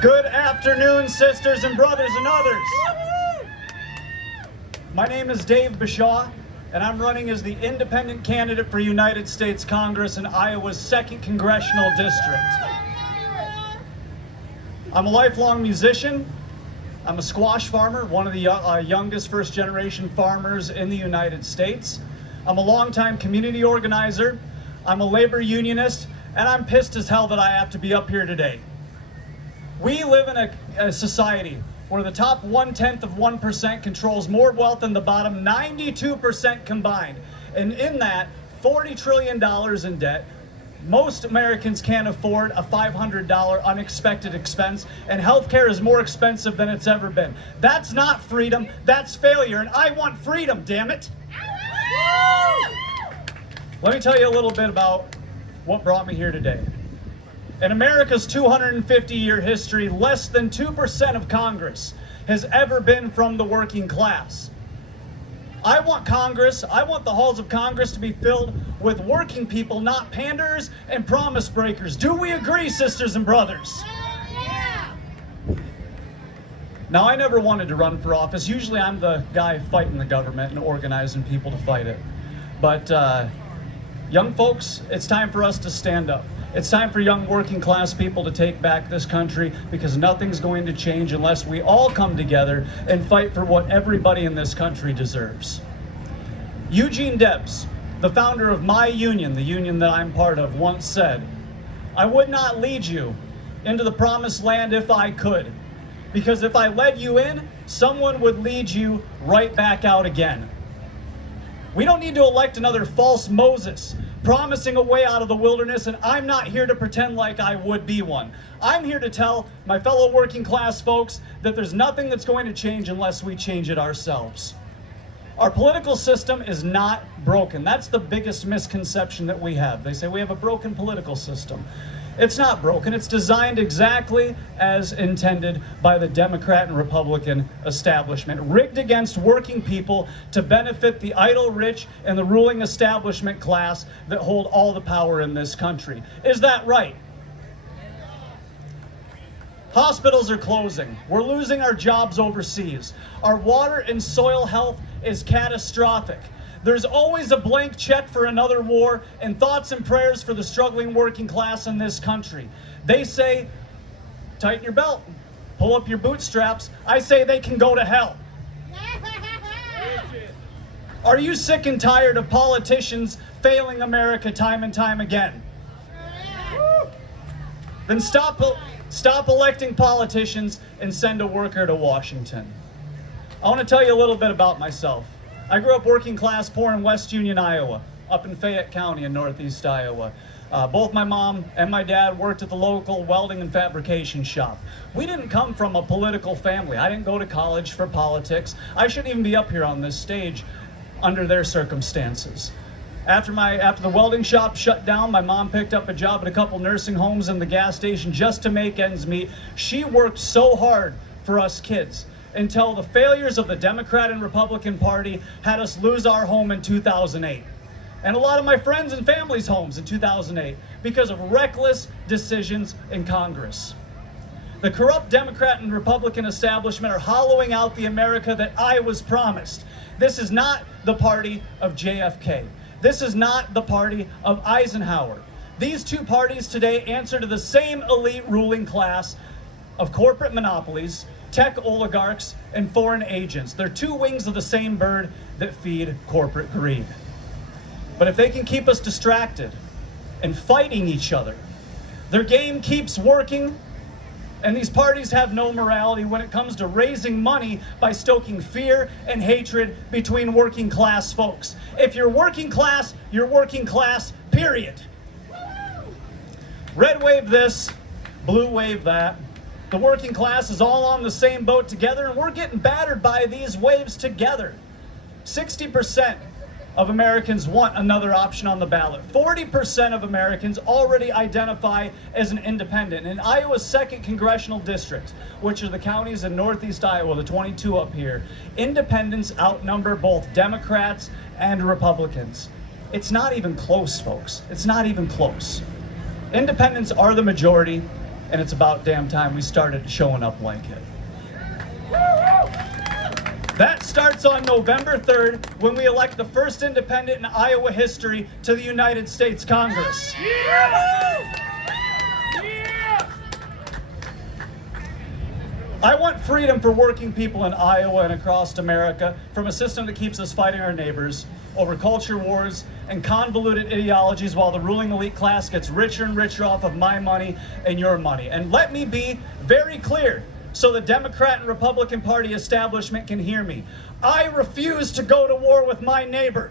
Good afternoon, sisters and brothers and others. My name is Dave Bushaw, and I'm running as the independent candidate for United States Congress in Iowa's 2nd Congressional District. I'm a lifelong musician. I'm a squash farmer, one of the youngest first-generation farmers in the United States. I'm a longtime community organizer. I'm a labor unionist, and I'm pissed as hell that I have to be up here today. We live in a society where the top 0.1% controls more wealth than the bottom 92% combined. And in that, $40 trillion in debt. Most Americans can't afford a $500 unexpected expense, and healthcare is more expensive than it's ever been. That's not freedom, that's failure, and I want freedom, damn it! Let me tell you a little bit about what brought me here today. In America's 250-year history, less than 2% of Congress has ever been from the working class. I want Congress, I want the halls of Congress to be filled with working people, not panders and promise breakers. Do we agree, sisters and brothers? Yeah. Now, I never wanted to run for office. Usually I'm the guy fighting the government and organizing people to fight it. But young folks, it's time for us to stand up. It's time for young working class people to take back this country, because nothing's going to change unless we all come together and fight for what everybody in this country deserves. Eugene Debs, the founder of my union, the union that I'm part of, once said, "I would not lead you into the promised land if I could, because if I led you in, someone would lead you right back out again." We don't need to elect another false Moses promising a way out of the wilderness, and I'm not here to pretend like I would be one. I'm here to tell my fellow working class folks that there's nothing that's going to change unless we change it ourselves. Our political system is not broken. That's the biggest misconception that we have. They say we have a broken political system. It's not broken. It's designed exactly as intended by the Democrat and Republican establishment, rigged against working people to benefit the idle rich and the ruling establishment class that hold all the power in this country. Is that right? Hospitals are closing. We're losing our jobs overseas. Our water and soil health is catastrophic. There's always a blank check for another war, and thoughts and prayers for the struggling working class in this country. They say, tighten your belt, pull up your bootstraps. I say they can go to hell. Are you sick and tired of politicians failing America time and time again? Then stop electing politicians and send a worker to Washington. I want to tell you a little bit about myself. I grew up working class poor in West Union, Iowa, up in Fayette County in northeast Iowa. Both my mom and my dad worked at the local welding and fabrication shop. We didn't come from a political family. I didn't go to college for politics. I shouldn't even be up here on this stage under their circumstances. After the welding shop shut down, my mom picked up a job at a couple nursing homes and the gas station just to make ends meet. She worked so hard for us kids, until the failures of the Democrat and Republican Party had us lose our home in 2008. And a lot of my friends and family's homes in 2008 because of reckless decisions in Congress. The corrupt Democrat and Republican establishment are hollowing out the America that I was promised. This is not the party of JFK. This is not the party of Eisenhower. These two parties today answer to the same elite ruling class of corporate monopolies, tech oligarchs, and foreign agents. They're two wings of the same bird that feed corporate greed. But if they can keep us distracted and fighting each other, their game keeps working, and these parties have no morality when it comes to raising money by stoking fear and hatred between working class folks. If you're working class, period. Red wave this, blue wave that. The working class is all on the same boat together, and we're getting battered by these waves together. 60% of Americans want another option on the ballot. 40% of Americans already identify as an independent. In Iowa's 2nd Congressional District, which are the counties in northeast Iowa, the 22 up here, independents outnumber both Democrats and Republicans. It's not even close, folks. It's not even close. Independents are the majority. and it's about damn time we started showing up like it. That starts on November 3rd when we elect the first independent in Iowa history to the United States Congress. I want freedom for working people in Iowa and across America from a system that keeps us fighting our neighbors over culture wars and convoluted ideologies while the ruling elite class gets richer and richer off of my money and your money. And let me be very clear so the Democrat and Republican Party establishment can hear me. I refuse to go to war with my neighbor.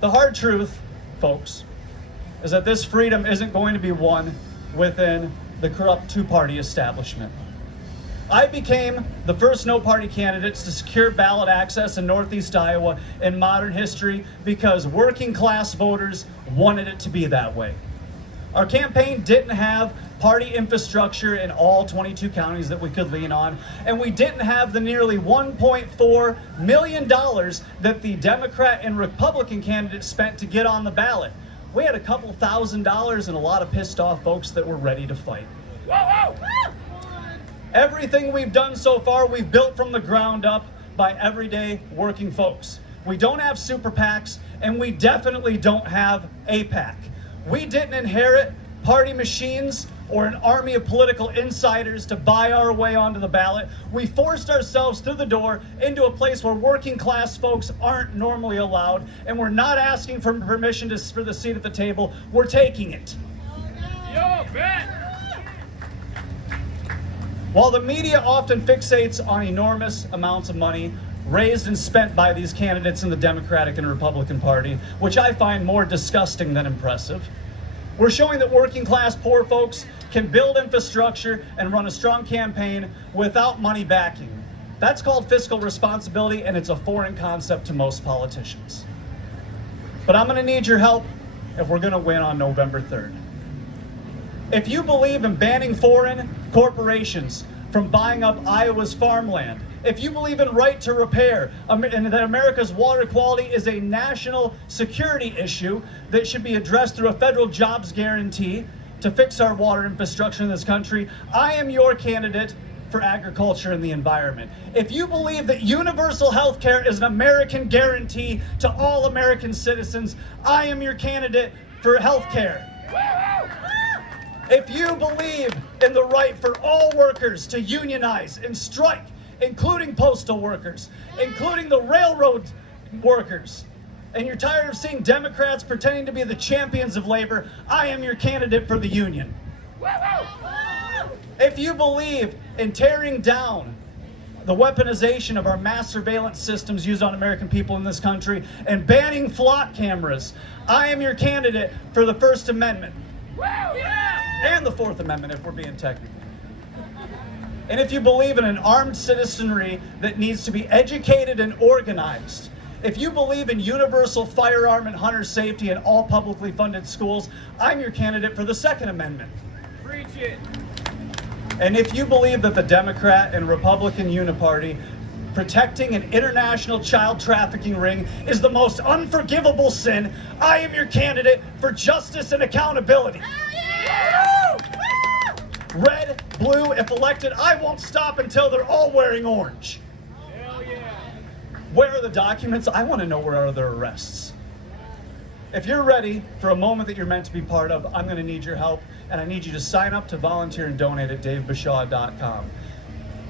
The hard truth, folks, is that this freedom isn't going to be won within the corrupt two-party establishment. I became the first no-party candidates to secure ballot access in Northeast Iowa in modern history because working-class voters wanted it to be that way. Our campaign didn't have party infrastructure in all 22 counties that we could lean on, and we didn't have the nearly $1.4 million that the Democrat and Republican candidates spent to get on the ballot. We had a couple $1,000s and a lot of pissed off folks that were ready to fight. Everything we've done so far, we've built from the ground up by everyday working folks. We don't have super PACs, and we definitely don't have a PAC. We didn't inherit party machines or an army of political insiders to buy our way onto the ballot. We forced ourselves through the door into a place where working class folks aren't normally allowed, and we're not asking for permission for the seat at the table, we're taking it. Yo, bet! While the media often fixates on enormous amounts of money raised and spent by these candidates in the Democratic and Republican Party, which I find more disgusting than impressive, we're showing that working class poor folks can build infrastructure and run a strong campaign without money backing. That's called fiscal responsibility, and it's a foreign concept to most politicians. But I'm gonna need your help if we're gonna win on November 3rd. If you believe in banning foreign corporations from buying up Iowa's farmland, if you believe in right to repair, and that America's water quality is a national security issue that should be addressed through a federal jobs guarantee to fix our water infrastructure in this country, I am your candidate for agriculture and the environment. If you believe that universal health care is an American guarantee to all American citizens, I am your candidate for health care. If you believe in the right for all workers to unionize and strike, including postal workers, including the railroad workers, and you're tired of seeing Democrats pretending to be the champions of labor, I am your candidate for the union. If you believe in tearing down the weaponization of our mass surveillance systems used on American people in this country and banning flock cameras, I am your candidate for the First Amendment. And the Fourth Amendment, if we're being technical. And if you believe in an armed citizenry that needs to be educated and organized, if you believe in universal firearm and hunter safety in all publicly funded schools, I'm your candidate for the Second Amendment. Preach it. And if you believe that the Democrat and Republican Uniparty protecting an international child trafficking ring is the most unforgivable sin, I am your candidate for justice and accountability. Red, blue, if elected, I won't stop until they're all wearing orange. Hell yeah. Where are the documents? I want to know where are their arrests. If you're ready for a moment that you're meant to be part of, I'm going to need your help, and I need you to sign up to volunteer and donate at davebushaw.com.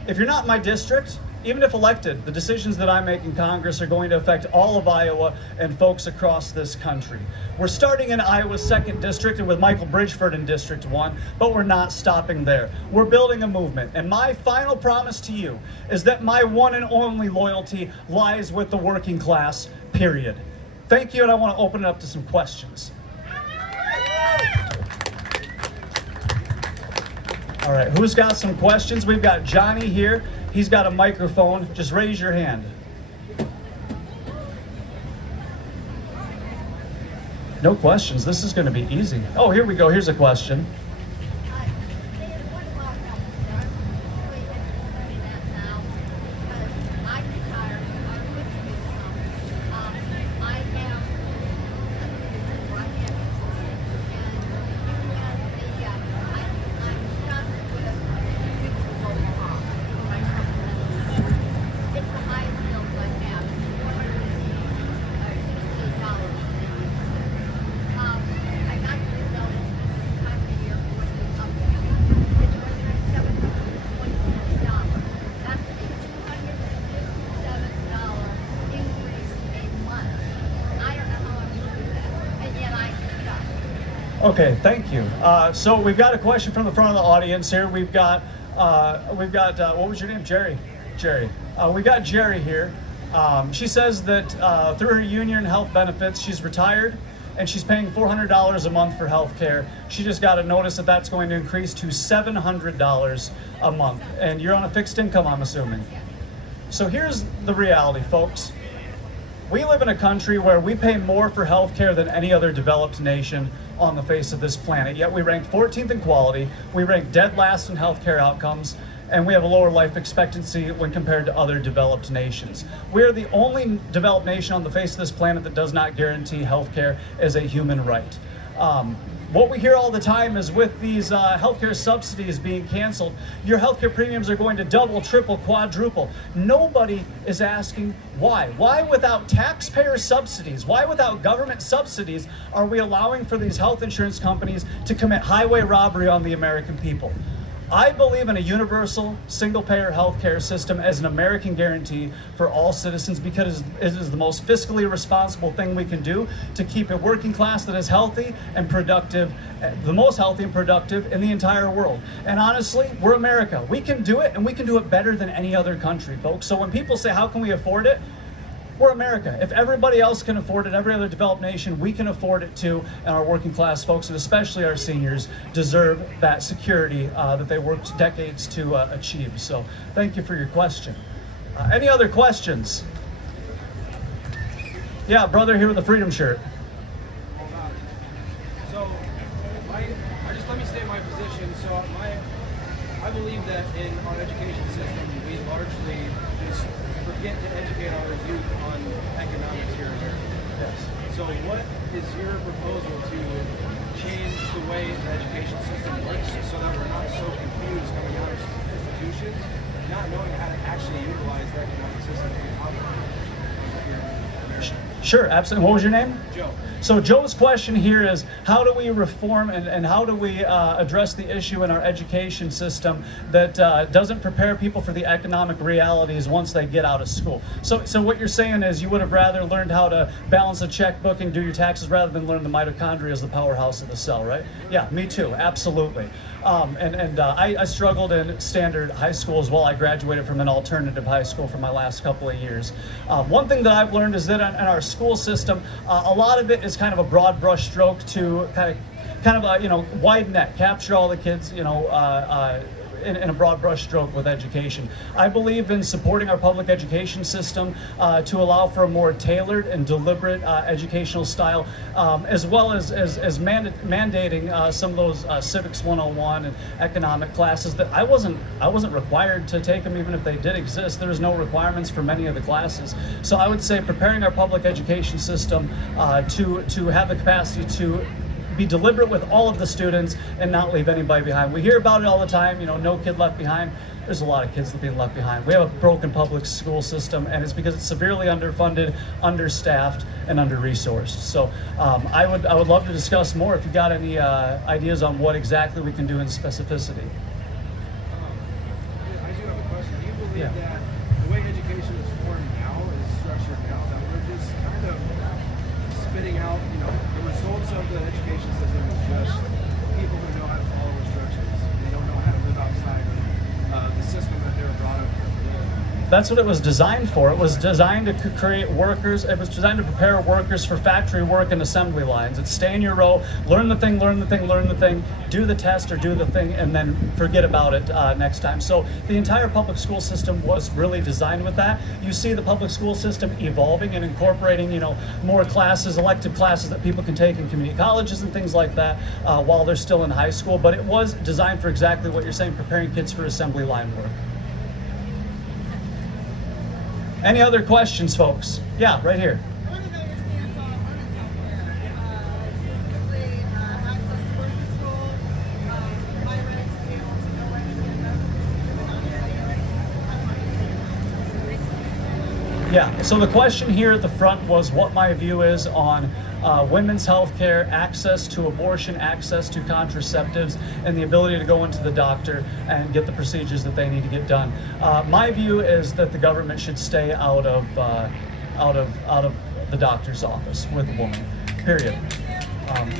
If you're not in my district, even if elected, the decisions that I make in Congress are going to affect all of Iowa and folks across this country. We're starting in Iowa's 2nd District and with Michael Bridgeford in District 1, but we're not stopping there. We're building a movement, and my final promise to you is that my one and only loyalty lies with the working class, period. Thank you, and I want to open it up to some questions. All right, who's got some questions? We've got Johnny here. He's got a microphone. Just raise your hand. No questions. This is going to be easy. Oh, here we go. Here's a question. Okay, thank you. So we've got a question from the front of the audience here. We've got what was your name? Jerry. Jerry. We got Jerry here. She says that through her union health benefits, she's retired and she's paying $400 a month for health care. She just got a notice that that's going to increase to $700 a month. And you're on a fixed income, I'm assuming. So here's the reality, folks. We live in a country where we pay more for health care than any other developed nation on the face of this planet. Yet we rank 14th in quality, we rank dead last in healthcare outcomes, and we have a lower life expectancy when compared to other developed nations. We are the only developed nation on the face of this planet that does not guarantee healthcare as a human right. What we hear all the time is with these healthcare subsidies being canceled, your healthcare premiums are going to double, triple, quadruple. Nobody is asking why. Why without taxpayer subsidies, why without government subsidies are we allowing for these health insurance companies to commit highway robbery on the American people? I believe in a universal single-payer healthcare system as an American guarantee for all citizens because it is the most fiscally responsible thing we can do to keep a working class that is healthy and productive, the most healthy and productive in the entire world. And honestly, we're America. We can do it, and we can do it better than any other country, folks. So when people say, how can we afford it? We're America. If everybody else can afford it, every other developed nation, we can afford it too. And our working class folks, and especially our seniors, deserve that security that they worked decades to achieve. So thank you for your question. Any other questions? Yeah, brother here with the Freedom shirt. So, let me state my position. So, I believe that in our education system, we largely just forget to educate our youth on economics here in America. Yes. So, what is your proposal to change the way the education system works so that we're not so confused coming out of institutions, not knowing how to actually utilize the economic system that we operate here in America? Sure, absolutely. What was your name? Joe. So Joe's question here is, how do we reform and how do we address the issue in our education system that doesn't prepare people for the economic realities once they get out of school? So what you're saying is you would have rather learned how to balance a checkbook and do your taxes rather than learn the mitochondria as the powerhouse of the cell, right? Yeah, me too, absolutely. I struggled in standard high school as well. I graduated from an alternative high school for my last couple of years. One thing that I've learned is that in our school system, a lot of it is kind of a broad brush stroke to kind of a wide net, capture all the kids, in a broad brush stroke with education. I believe in supporting our public education system to allow for a more tailored and deliberate educational style, as well as mandating some of those civics 101 and economic classes that I wasn't required to take them, even if they did exist. There's no requirements for many of the classes. So I would say preparing our public education system to have the capacity to be deliberate with all of the students and not leave anybody behind. We hear about it all the time, no kid left behind. There's a lot of kids being left behind. We have a broken public school system, and it's because it's severely underfunded, understaffed, and under-resourced. So I would love to discuss more if you got any ideas on what exactly we can do in specificity. I do have a question. Do you believe Yeah. that the way education is formed now, is structured now, that we're just kind of spitting out, the results of the education system is just people who know how to follow instructions. They don't know how to live outside of the system that they were brought up to live. That's what it was designed for. It was designed to create workers. It was designed to prepare workers for factory work and assembly lines. It's stay in your row, learn the thing, do the test or do the thing, and then forget about it next time. So the entire public school system was really designed with that. You see the public school system evolving and incorporating, more classes, elective classes that people can take in community colleges and things like that while they're still in high school. But it was designed for exactly what you're saying, preparing kids for assembly line work. Any other questions, folks? Yeah, right here. What about your stance on specifically access to grocery stores, high rents, to be able to know where to get medical procedures? Yeah, so the question here at the front was what my view is on women's health care, access to abortion, access to contraceptives, and the ability to go into the doctor and get the procedures that they need to get done. My view is that the government should stay out of the doctor's office with a woman, period.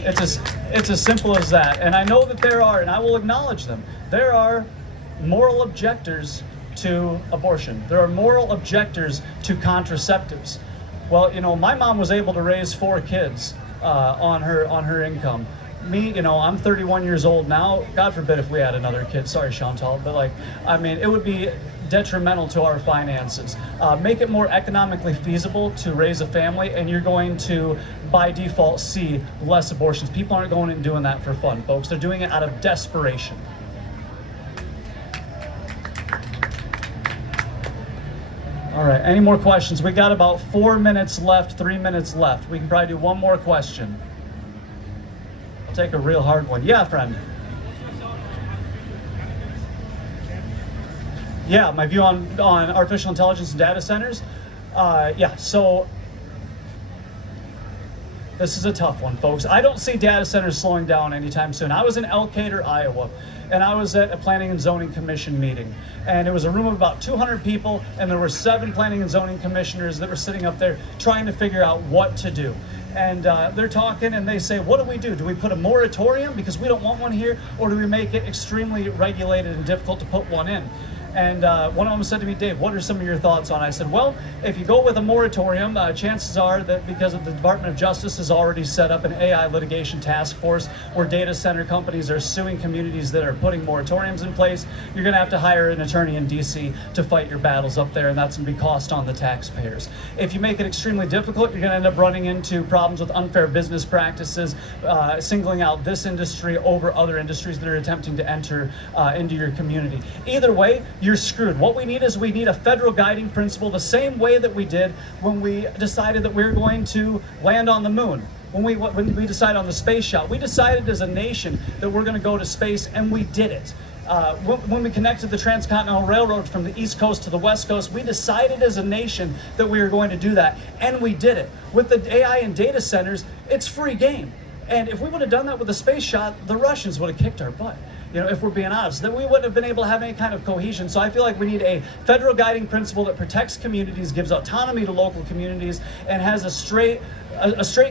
It's as simple as that. And I know that there are, and I will acknowledge them, there are moral objectors to abortion. There are moral objectors to contraceptives. Well, you know, my mom was able to raise 4 kids on her income. Me, you know, I'm 31 years old now. God forbid if we had another kid. Sorry, Chantal, but like, I mean, it would be detrimental to our finances. Make it more economically feasible to raise a family, and you're going to, by default, see less abortions. People aren't going and doing that for fun, folks. They're doing it out of desperation. All right, any more questions? We got about 4 minutes left, 3 minutes left. We can probably do one more question. I'll take a real hard one. Yeah, friend. Yeah, my view on artificial intelligence and data centers. Yeah, so this is a tough one, folks. I don't see data centers slowing down anytime soon. I was in Elkader, Iowa, and I was at a Planning and Zoning Commission meeting. And it was a room of about 200 people, and there were 7 Planning and Zoning Commissioners that were sitting up there trying to figure out what to do. And they're talking, and they say, what do we do? Do we put a moratorium because we don't want one here, or do we make it extremely regulated and difficult to put one in? And one of them said to me, Dave, what are some of your thoughts on it? I said, well, if you go with a moratorium, chances are that because of the Department of Justice has already set up an AI litigation task force where data center companies are suing communities that are putting moratoriums in place, you're going to have to hire an attorney in DC to fight your battles up there, and that's going to be cost on the taxpayers. If you make it extremely difficult, you're going to end up running into problems with unfair business practices, singling out this industry over other industries that are attempting to enter into your community. Either way, you're screwed. What we need is a federal guiding principle, the same way that we did when we decided that we were going to land on the moon. When we decided on the space shuttle, we decided as a nation that we're going to go to space, and we did it. When we connected the Transcontinental Railroad from the East Coast to the West Coast, we decided as a nation that we were going to do that, and we did it. With the AI and data centers, it's free game. And if we would have done that with the space shot, the Russians would have kicked our butt. You know, if we're being honest, then we wouldn't have been able to have any kind of cohesion. So I feel like we need a federal guiding principle that protects communities, gives autonomy to local communities, and has a straight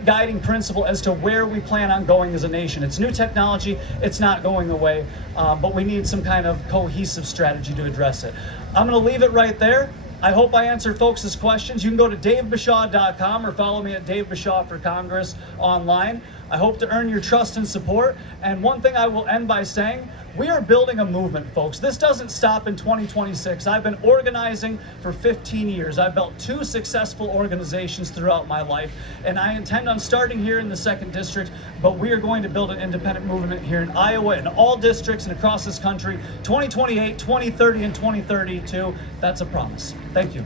guiding principle as to where we plan on going as a nation. It's new technology, it's not going away, but we need some kind of cohesive strategy to address it. I'm going to leave it right there. I hope I answered folks' questions. You can go to davebushaw.com or follow me at Dave Bushaw for Congress online. I hope to earn your trust and support. And one thing I will end by saying, we are building a movement, folks. This doesn't stop in 2026. I've been organizing for 15 years. I've built 2 successful organizations throughout my life, and I intend on starting here in the 2nd District, but we are going to build an independent movement here in Iowa, in all districts and across this country, 2028, 2030, and 2032. That's a promise. Thank you.